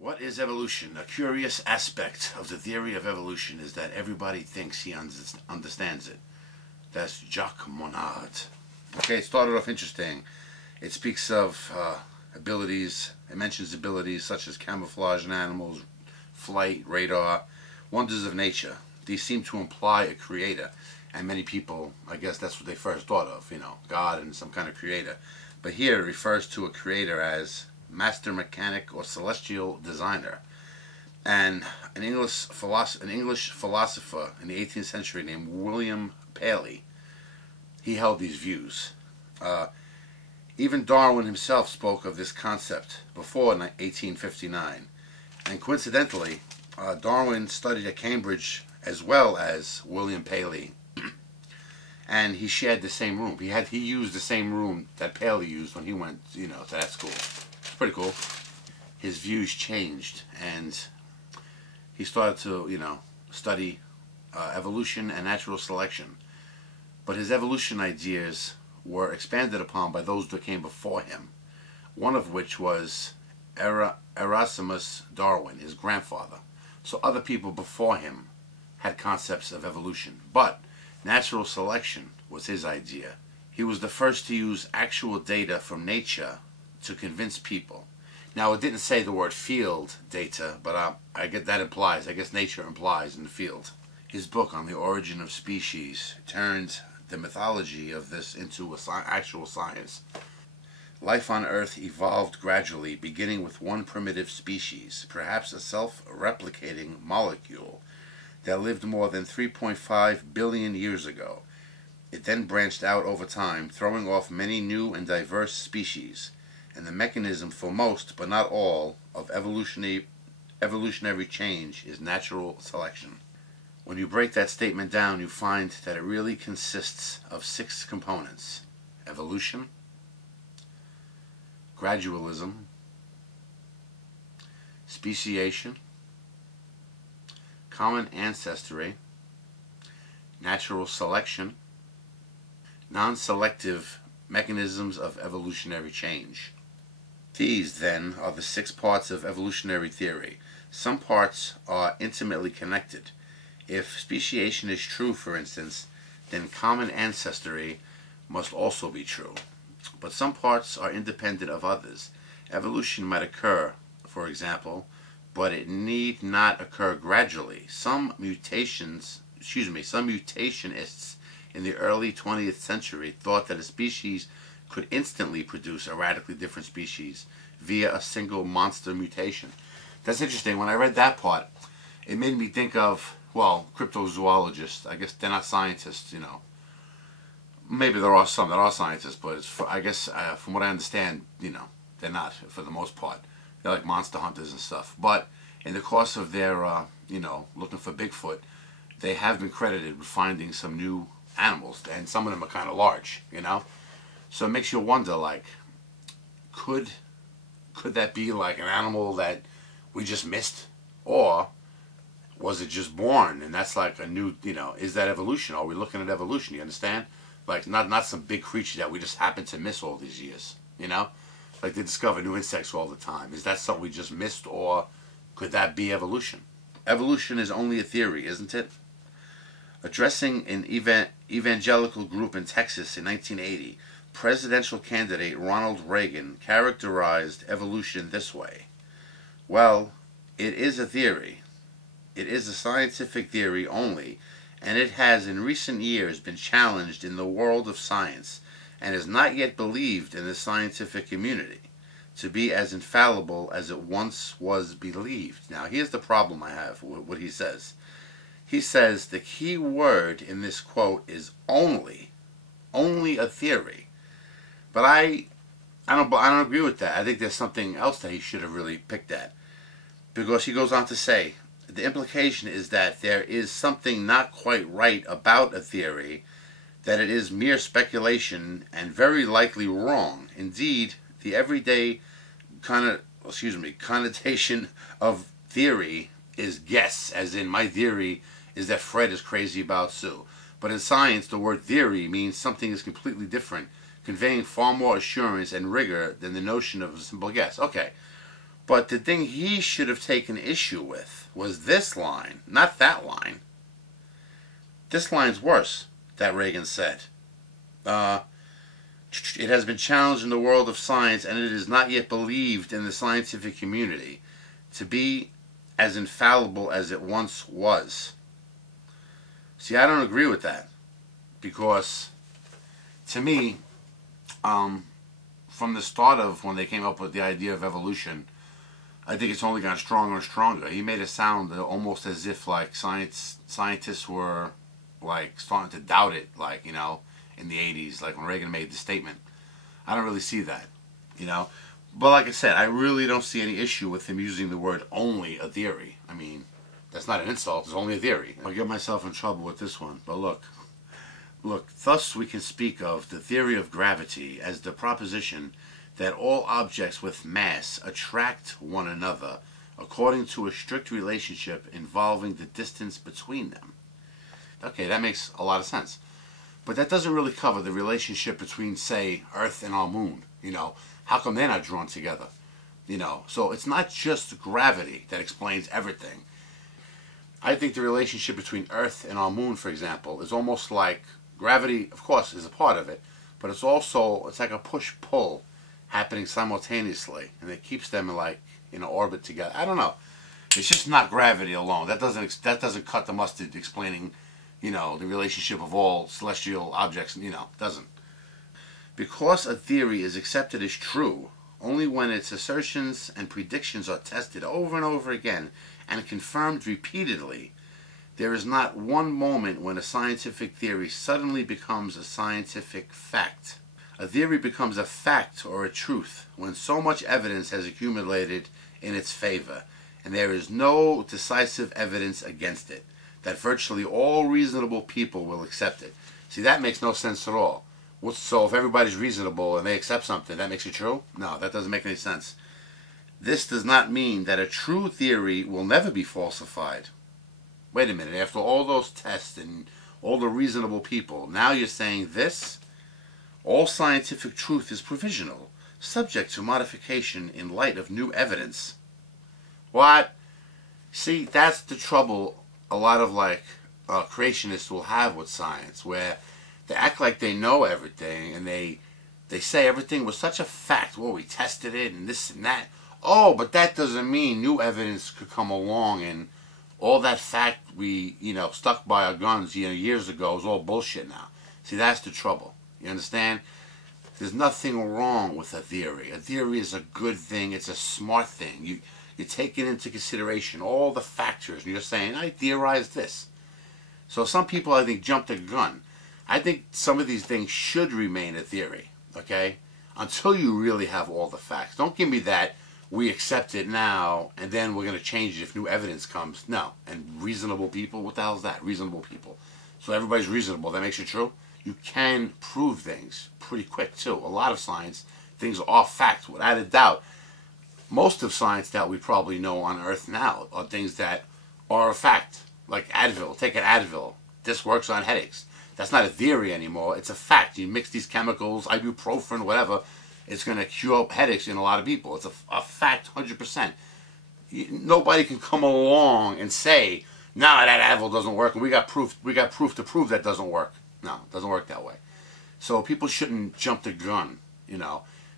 What is evolution? A curious aspect of the theory of evolution is that everybody thinks he understands it. That's Jacques Monod. Okay, it started off interesting. It speaks of abilities, it mentions abilities such as camouflage in animals, flight, radar, wonders of nature. These seem to imply a creator, and many people, I guess that's what they first thought of, God and some kind of creator. But here it refers to a creator as master mechanic or celestial designer. And an English philosopher in the 18th century named William Paley, he held these views. Even Darwin himself spoke of this concept before 1859. And coincidentally, Darwin studied at Cambridge as well as William Paley. And he shared the same room. He used the same room that Paley used when he went, to that school. It's pretty cool. His views changed, and he started to, study evolution and natural selection. But his evolution ideas were expanded upon by those that came before him. One of which was Erasmus Darwin, his grandfather. So other people before him had concepts of evolution, but natural selection was his idea. He was the first to use actual data from nature to convince people. Now, it didn't say the word field data, but I get that implies, I guess nature implies in the field. His book on the origin of species turned the mythology of this into actual science. Life on Earth evolved gradually, beginning with one primitive species, perhaps a self-replicating molecule, that lived more than 3.5 billion years ago. It then branched out over time, throwing off many new and diverse species, and the mechanism for most, but not all, of evolutionary change is natural selection. When you break that statement down, you find that it really consists of 6 components: evolution, gradualism, speciation, common ancestry, natural selection, non-selective mechanisms of evolutionary change. These, then, are the 6 parts of evolutionary theory. Some parts are intimately connected. If speciation is true, for instance, then common ancestry must also be true. But some parts are independent of others. Evolution might occur, for example, but it need not occur gradually. Some mutationists in the early 20th century thought that a species could instantly produce a radically different species via a single monster mutation. That's interesting. When I read that part, it made me think of, cryptozoologists. I guess they're not scientists, Maybe there are some that are scientists, but I guess from what I understand, they're not, for the most part. They're like monster hunters and stuff. But in the course of their, looking for Bigfoot, they have been credited with finding some new animals, and some of them are kind of large, So it makes you wonder, like, could that be like an animal that we just missed? Or was it just born, and that's like a new, is that evolution? Are we looking at evolution, you understand? Like, not some big creature that we just happen to miss all these years, Like they discover new insects all the time. Is that something we just missed, or could that be evolution? Evolution is only a theory, isn't it? Addressing an evangelical group in Texas in 1980, presidential candidate Ronald Reagan characterized evolution this way: well, it is a theory. It is a scientific theory only, and it has in recent years been challenged in the world of science, and is not yet believed in the scientific community to be as infallible as it once was believed. Now, here's the problem I have with what he says. He says the key word in this quote is only a theory. But I don't agree with that. I think there's something else that he should have really picked at. Because he goes on to say, the implication is that there is something not quite right about a theory, that it is mere speculation and very likely wrong. Indeed, the everyday connotation of theory is guess, as in my theory is that Fred is crazy about Sue. But in science, the word theory means something is completely different, conveying far more assurance and rigor than the notion of a simple guess. Okay, But the thing he should have taken issue with was this line, not that line. This line's worse, that Reagan said. It has been challenged in the world of science, and it is not yet believed in the scientific community to be as infallible as it once was. See, I don't agree with that, because to me, from the start of when they came up with the idea of evolution, I think it's only gotten stronger and stronger. He made it sound almost as if like scientists were like starting to doubt it, like, you know, in the 80s, like when Reagan made the statement. I don't really see that, you know. But like I said, I really don't see any issue with him using the word only a theory. I mean, that's not an insult, it's only a theory. I'll get myself in trouble with this one, but look, thus we can speak of the theory of gravity as the proposition that all objects with mass attract one another according to a strict relationship involving the distance between them. Okay, that makes a lot of sense. But that doesn't really cover the relationship between, say, Earth and our moon. You know, how come they're not drawn together? You know, so it's not just gravity that explains everything. I think the relationship between Earth and our moon, for example, is almost like gravity, of course, is a part of it, but it's like a push-pull happening simultaneously, and it keeps them in orbit together. I don't know. It's just not gravity alone. That doesn't cut the mustard explaining, you know, the relationship of all celestial objects. You know, doesn't. Because a theory is accepted as true only when its assertions and predictions are tested over and over again and confirmed repeatedly, there is not one moment when a scientific theory suddenly becomes a scientific fact. A theory becomes a fact or a truth when so much evidence has accumulated in its favor, and there is no decisive evidence against it, that virtually all reasonable people will accept it. See, that makes no sense at all. So if everybody's reasonable and they accept something, that makes it true? No, that doesn't make any sense. This does not mean that a true theory will never be falsified. Wait a minute, after all those tests and all the reasonable people, now you're saying this? All scientific truth is provisional, subject to modification in light of new evidence. What? See, that's the trouble a lot of creationists will have with science, where they act like they know everything, and they say everything was such a fact. Well, we tested it and this and that. Oh, but that doesn't mean new evidence could come along, and all that fact we, stuck by our guns, years ago is all bullshit now. See, that's the trouble. You understand? There's nothing wrong with a theory. A theory is a good thing. It's a smart thing. You're taking into consideration all the factors, and you're saying, I theorized this. So some people, I think, jump the gun. I think some of these things should remain a theory, okay? Until you really have all the facts. Don't give me that we accept it now, and then we're going to change it if new evidence comes. No. And reasonable people, what the hell is that? Reasonable people. So everybody's reasonable. That makes it true? You can prove things pretty quick, too. A lot of science, things are fact, without a doubt. Most of science that we probably know on Earth now are things that are a fact. Like Advil. Take an Advil. This works on headaches. That's not a theory anymore. It's a fact. You mix these chemicals, ibuprofen, whatever, it's going to cure headaches in a lot of people. It's a fact, 100%. Nobody can come along and say, no, that Advil doesn't work, and we got proof to prove that doesn't work. No, it doesn't work that way. So people shouldn't jump the gun,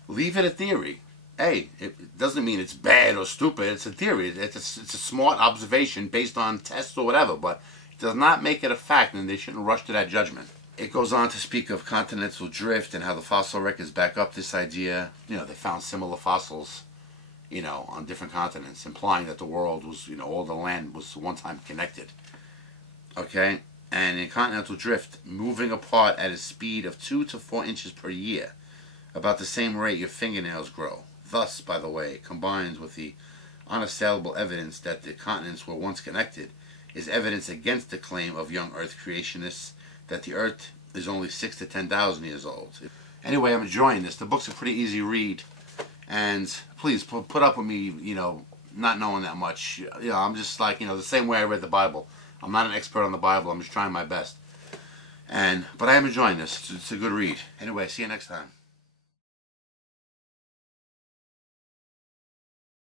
Leave it a theory. Hey, it doesn't mean it's bad or stupid. It's a theory. It's a smart observation based on tests or whatever, but it does not make it a fact, and they shouldn't rush to that judgment. It goes on to speak of continental drift and how the fossil records back up this idea. They found similar fossils, on different continents, implying that the world was, all the land was one time connected. Okay? And in continental drift, moving apart at a speed of 2 to 4 inches per year, about the same rate your fingernails grow. Thus, by the way, combines with the unassailable evidence that the continents were once connected, is evidence against the claim of young Earth creationists that the Earth is only 6 to 10,000 years old. Anyway, I'm enjoying this. The book's a pretty easy read, and please put up with me, not knowing that much. I'm just the same way I read the Bible. I'm not an expert on the Bible. I'm just trying my best. But I am enjoying this. It's a good read. Anyway, see you next time.